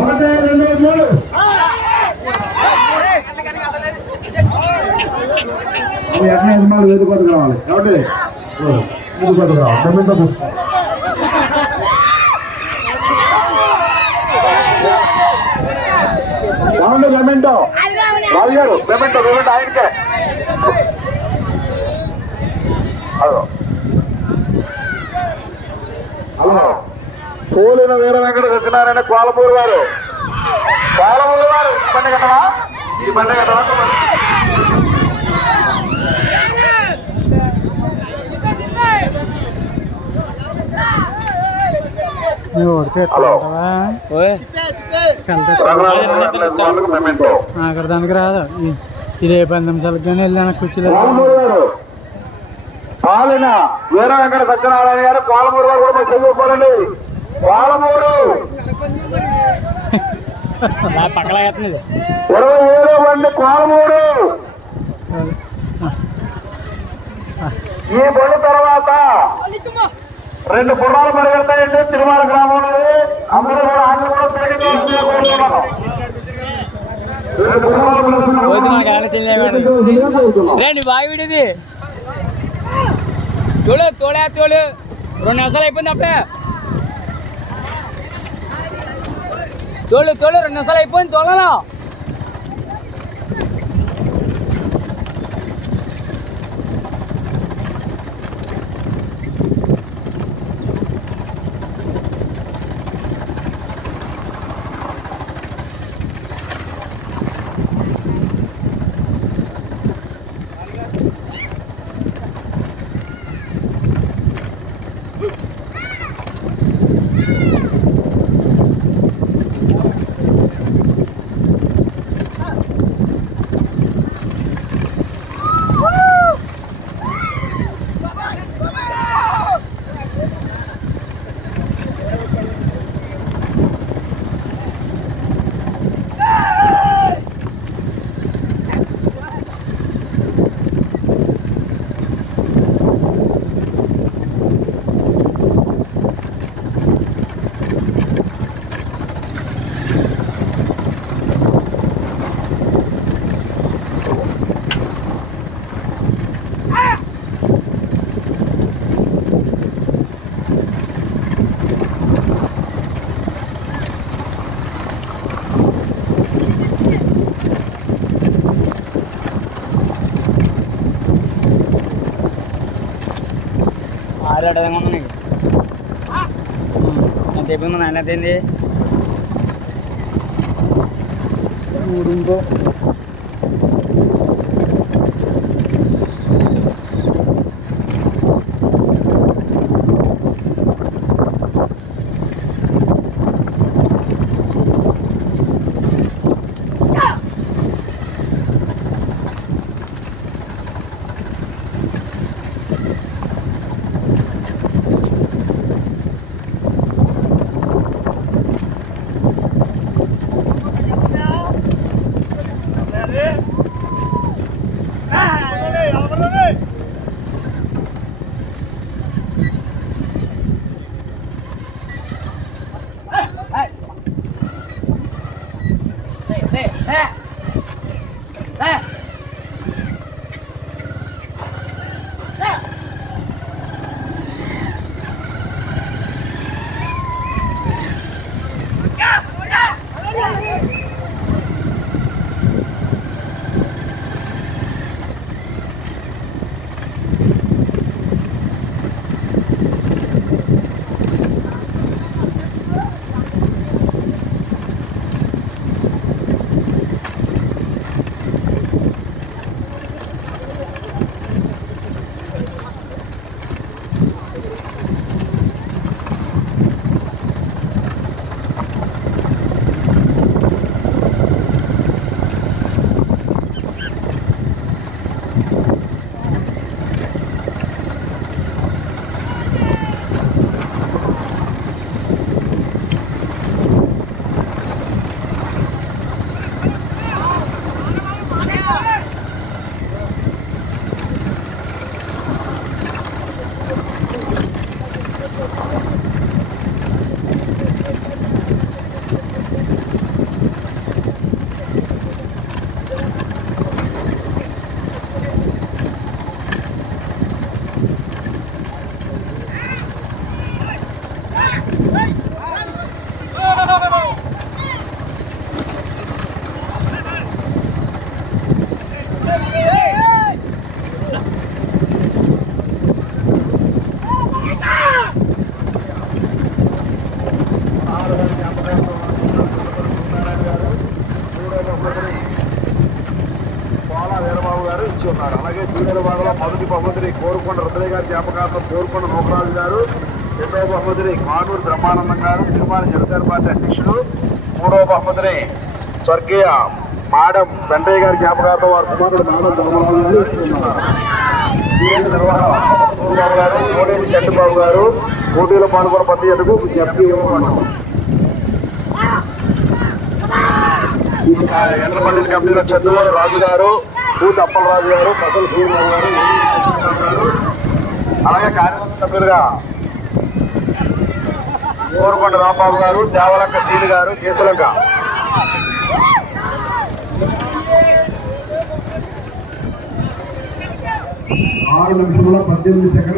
ఒకటి రెండు మూడు. ఎక్కడ యజమానులు వేదికొద్దకు రావాలి. కాబట్టి వేదికొద్దకు రావాలి. రాజు గారు మెమెంటో మెమెంటో ఆయనకే. హలో. హలో పోలిన వీర వెంకట సత్యనారాయణ కోలపూరు వారు కోలపూరు వారు కట్టవా? ఈ బండి కట్టవా? నువ్వు అక్కడ దానికి రాదు. ఇది ఏ పది నిమిషాలకు కానీ వెళ్ళాను కూర్చోలేదు. పాలన వీర వెంకట సత్యనారాయణ గారు కోలమూరు గారు కూడా చదువుకోరండి పక్కలాగేస్తుంది ఇరవై ఏడో బండి కోలమూరు. ఈ బండి తర్వాత రెండు గుర్రాలు పరిగెడతాయండి. తిరుమల గ్రామంలో అందరూ కూడా ఆటలు కూడా తిరిగి కోరుతున్నాను రెండు గుర్రాలు పరిగెడతాయి. రండి బాగా విడిది. తోడు తోడే తోడు రెండు నిమిషాలు అయిపోయింది అప్పుడే. తోడు తోడు రెండు నిమిషాలు అయిపోయింది తోడలో ఆరు విధంగా ఉంది నీకు. ఎంత అయిపోయింది నాయన ఎంత అయింది হ্যাঁ వీరబాబు గారు ఇచ్చి ఉన్నారు. అలాగే జూనియర్ మొదటి బహుమతిని కోరుకొండ రుద్రయ్య గారి జ్ఞాపకార్థం కోరుకొండ నూకరాజు గారు రెండవ బహుమతిని కానూరు బ్రహ్మానందం గారు తిరుమల జనసేన పార్టీ అధ్యక్షుడు మూడవ బహుమతిని స్వర్గీయ మాడం వెంకయ్య గారి జ్ఞాపకార్థం వారి కుమారుడు మాడం ధర్మరాజు గారు ఇచ్చి ఉన్నారు. నిర్వహణ గారు కోటేటి చంద్రబాబు గారు పోటీలో పాల్గొన్న ప్రతి ఎందుకు ఎండ్రపల్లి కంపెనీలో చంద్రబాబు రాజు గారు పూత అప్పలరాజు గారు కసలు సూర్యరావు గారు అలాగే కార్యవర్గ సభ్యులుగా కోరుకొండ రాంబాబు గారు దేవలక్క సీని గారు కేసులంక ఆరు నిమిషంలో పద్దెనిమిది సెకండ్